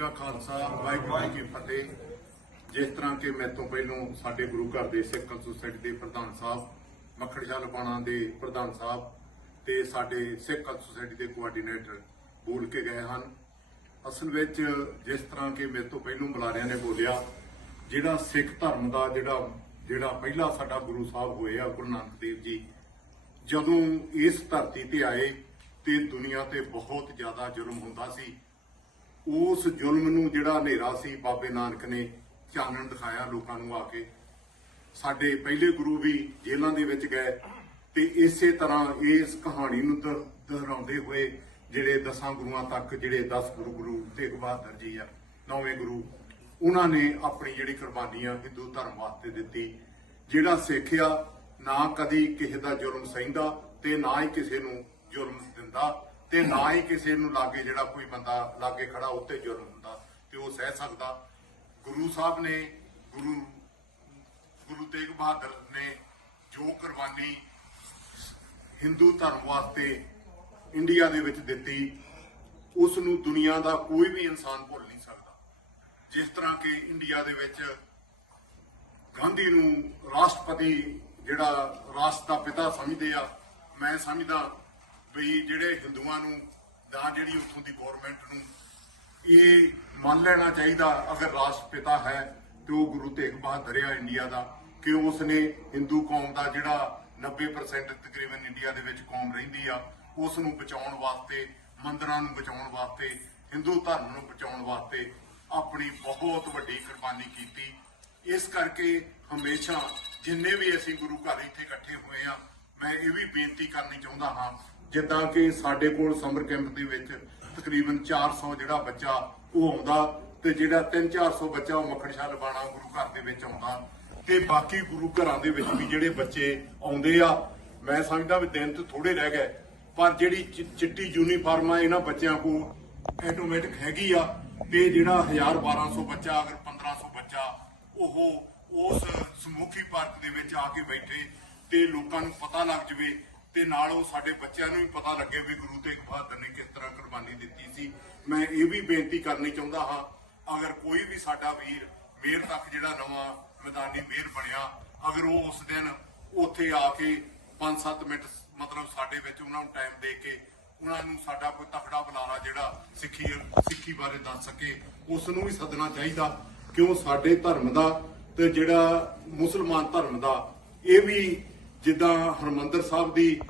ਕਾ ਖਾਲਸਾ, ਵਾਹਿਗੁਰੂ ਜੀ ਕੀ ਫਤਿਹ। ਜਿਸ ਤਰ੍ਹਾਂ ਕਿ ਮੈਂ ਤੋਂ ਪਹਿਲੋਂ ਸਾਡੇ ਗੁਰੂ ਘਰ ਦੇ ਸਿੱਖ ਸੁਸਾਇਟੀ ਦੇ ਪ੍ਰਧਾਨ ਸਾਹਿਬ, ਮੱਖਣ ਸ਼ਾਹ ਲਪਾਣਾ ਦੇ ਪ੍ਰਧਾਨ ਸਾਹਿਬ ਤੇ ਸਾਡੇ ਸਿੱਖ ਸੁਸਾਇਟੀ ਦੇ ਕੋਆਰਡੀਨੇਟਰ ਬੋਲ ਕੇ ਗਏ ਹਨ। ਅਸਲ ਵਿੱਚ ਜਿਸ ਤਰ੍ਹਾਂ ਕਿ ਮੇਰੇ ਤੋਂ ਪਹਿਲੋਂ ਬੁਲਾਰਿਆਂ ਨੇ ਬੋਲਿਆ, ਜਿਹੜਾ ਸਿੱਖ ਧਰਮ ਦਾ ਜਿਹੜਾ ਜਿਹੜਾ ਪਹਿਲਾ ਸਾਡਾ ਗੁਰੂ ਸਾਹਿਬ ਹੋਏ ਆ, ਗੁਰੂ ਨਾਨਕ ਦੇਵ ਜੀ, ਜਦੋਂ ਇਸ ਧਰਤੀ ਤੇ ਆਏ ਤੇ ਦੁਨੀਆ ਤੇ ਬਹੁਤ ਜ਼ਿਆਦਾ ਜ਼ੁਲਮ ਹੁੰਦਾ ਸੀ। ਉਸ ਜ਼ੁਲਮ ਨੂੰ ਜਿਹੜਾ ਹਨੇਰਾ ਸੀ, ਬਾਬੇ ਨਾਨਕ ਨੇ ਚਾਨਣ ਦਿਖਾਇਆ ਲੋਕਾਂ ਨੂੰ ਆ ਕੇ। ਸਾਡੇ ਪਹਿਲੇ ਗੁਰੂ ਵੀ ਜੇਲ੍ਹਾਂ ਦੇ ਵਿੱਚ ਗਏ ਤੇ ਇਸੇ ਤਰ੍ਹਾਂ ਇਸ ਕਹਾਣੀ ਨੂੰ ਦੁਹਰਾਉਂਦੇ ਹੋਏ ਜਿਹੜੇ ਦਸਾਂ ਗੁਰੂਆਂ ਤੱਕ ਜਿਹੜੇ 10 ਗੁਰੂ ਗੁਰੂ ਤੇਗ ਬਹਾਦਰ ਜੀ ਆ, ਨੌਵੇਂ ਗੁਰੂ, ਉਹਨਾਂ ਨੇ ਆਪਣੀ ਜਿਹੜੀ ਕੁਰਬਾਨੀਆਂ ਹਿੰਦੂ ਧਰਮ ਵਾਸਤੇ ਦਿੱਤੀ, ਜਿਹੜਾ ਸਿੱਖਿਆ ਨਾ ਕਦੀ ਕਿਸੇ ਦਾ ਜ਼ੁਲਮ ਸਹਿੰਦਾ ਤੇ ਨਾ ਹੀ ਕਿਸੇ ਨੂੰ ਜ਼ੁਲਮ ਦਿੰਦਾ। ਤੇ ਨਾ ਹੀ ਕਿਸੇ ਨੂੰ ਲਾਗੇ ਜਿਹੜਾ ਕੋਈ ਬੰਦਾ ਲਾਗੇ ਖੜਾ ਉੱਤੇ ਜ਼ੁਲਮ ਹੁੰਦਾ ਤੇ ਉਹ ਸਹਿ ਸਕਦਾ। ਗੁਰੂ ਸਾਹਿਬ ਨੇ, ਗੁਰੂ ਗੁਰੂ ਤੇਗ ਬਹਾਦਰ ਨੇ ਜੋ ਕੁਰਬਾਨੀ ਹਿੰਦੂ ਧਰਮ ਵਾਸਤੇ ਇੰਡੀਆ ਦੇ ਵਿੱਚ ਦਿੱਤੀ, ਉਸ ਨੂੰ ਦੁਨੀਆ ਦਾ ਕੋਈ ਵੀ ਇਨਸਾਨ ਭੁੱਲ ਨਹੀਂ ਸਕਦਾ। ਜਿਸ ਤਰ੍ਹਾਂ ਕਿ ਇੰਡੀਆ ਦੇ ਵਿੱਚ ਗਾਂਧੀ ਨੂੰ ਰਾਸ਼ਟਰਪਤੀ ਜਿਹੜਾ ਰਾਸ਼ਟਰ ਦਾ ਪਿਤਾ ਸਮਝਦੇ ਆ, ਮੈਂ ਸਮਝਦਾ ਵੀ ਜਿਹੜੇ ਹਿੰਦੂਆਂ ਨੂੰ ਜਾਂ ਜਿਹੜੀ ਉੱਥੋਂ ਦੀ ਗਵਰਨਮੈਂਟ ਨੂੰ ਇਹ ਮੰਨ ਲੈਣਾ ਚਾਹੀਦਾ, ਅਗਰ ਰਾਸ਼ਟਰ ਪਿਤਾ ਹੈ ਤੇ ਉਹ ਗੁਰੂ ਤੇਗ ਬਹਾਦਰ ਆ ਇੰਡੀਆ ਦਾ, ਕਿ ਉਸ ਨੇ ਹਿੰਦੂ ਕੌਮ ਦਾ ਜਿਹੜਾ 90% ਤਕਰੀਬਨ ਇੰਡੀਆ ਦੇ ਵਿੱਚ ਕੌਮ ਰਹਿੰਦੀ ਆ ਉਸ ਨੂੰ ਬਚਾਉਣ ਵਾਸਤੇ, ਮੰਦਰਾਂ ਨੂੰ ਬਚਾਉਣ ਵਾਸਤੇ, ਹਿੰਦੂ ਧਰਮ ਨੂੰ ਬਚਾਉਣ ਵਾਸਤੇ ਆਪਣੀ ਬਹੁਤ ਵੱਡੀ ਕੁਰਬਾਨੀ ਕੀਤੀ। ਇਸ ਕਰਕੇ ਹਮੇਸ਼ਾ ਜਿੰਨੇ ਵੀ ਅਸੀਂ ਗੁਰੂ ਘਰ ਇੱਥੇ ਇਕੱਠੇ ਹੋਏ ਆ, ਮੈਂ ਇਹ ਵੀ ਬੇਨਤੀ ਕਰਨੀ ਚਾਹੁੰਦਾ ਹਾਂ ਜਿੱਦਾਂ ਕਿ ਸਾਡੇ ਕੋਲ ਸਮਰ ਕੈਂਪ ਦੇ ਵਿੱਚ ਤਕਰੀਬਨ 400 ਜਿਹੜਾ ਬੱਚਾ ਉਹ ਆਉਂਦਾ ਤੇ ਜਿਹੜਾ 3-400 ਬੱਚਾ ਉਹ ਮੱਖਣ ਸ਼ਾਹ ਲਬਾਣਾ ਗੁਰੂ ਘਰ ਦੇ ਵਿੱਚ ਆਉਂਦਾ ਤੇ ਬਾਕੀ ਗੁਰੂ ਘਰਾਂ ਦੇ ਵਿੱਚ ਵੀ ਜਿਹੜੇ ਬੱਚੇ ਆਉਂਦੇ ਆ, ਮੈਂ ਸਮਝਦਾ ਵੀ ਦਿਨ ਤੇ ਥੋੜੇ ਰਹਿ ਗਏ, ਪਰ ਜਿਹੜੀ ਚਿ- ਚਿੱਟੀ ਯੂਨੀਫਾਰਮ ਆ ਇਹਨਾਂ ਬੱਚਿਆਂ ਕੋਲ ਆਟੋਮੈਟਿਕ ਹੈਗੀ ਆ ਤੇ ਜਿਹੜਾ 1000 1200 ਬੱਚਾ, ਅਗਰ 1500 ਬੱਚਾ ਉਹ ਉਸ ਸਮੂਹੀ ਪਾਰਕ ਦੇ ਵਿੱਚ ਆ ਕੇ ਬੈਠੇ ਤੇ ਲੋਕਾਂ ਨੂੰ ਪਤਾ ਲੱਗ ਜਵੇ ਤੇ ਨਾਲ ਉਹ ਸਾਡੇ ਬੱਚਿਆਂ ਨੂੰ ਵੀ ਪਤਾ ਲੱਗੇ ਵੀ ਗੁਰੂ ਤੇਗ ਬਹਾਦਰ ਨੇ ਕਿਸ ਤਰ੍ਹਾਂ ਕੁਰਬਾਨੀ ਦਿੱਤੀ ਸੀ। ਮੈਂ ਇਹ ਵੀ ਬੇਨਤੀ ਕਰਨੀ ਚਾਹੁੰਦਾ ਹਾਂ, ਅਗਰ ਕੋਈ ਵੀ ਸਾਡਾ ਵੀਰ ਮੇਰ ਤੱਕ ਜਿਹੜਾ ਨਵਾਂ ਮੈਦਾਨੀ ਮੇਰ ਬਣਿਆ, ਅਗਰ ਉਹ ਉਸ ਦਿਨ ਉੱਥੇ ਆ ਕੇ 5-7 ਮਿੰਟ ਮਤਲਬ ਸਾਡੇ ਵਿੱਚ ਉਹਨਾਂ ਨੂੰ ਟਾਈਮ ਦੇ ਕੇ ਉਹਨਾਂ ਨੂੰ ਸਾਡਾ ਕੋਈ ਤਕੜਾ ਬੁਲਾਰਾ ਜਿਹੜਾ ਸਿੱਖੀ ਸਿੱਖੀ ਬਾਰੇ ਦੱਸ ਸਕੇ, ਉਸ ਨੂੰ ਵੀ ਸੱਦਣਾ ਚਾਹੀਦਾ। ਕਿਉਂ? ਸਾਡੇ ਧਰਮ ਦਾ ਤੇ ਜਿਹੜਾ ਮੁਸਲਮਾਨ ਧਰਮ ਦਾ, ਇਹ ਵੀ ਜਿੱਦਾਂ ਹਰਮੰਦਰ ਸਾਹਿਬ ਦੀ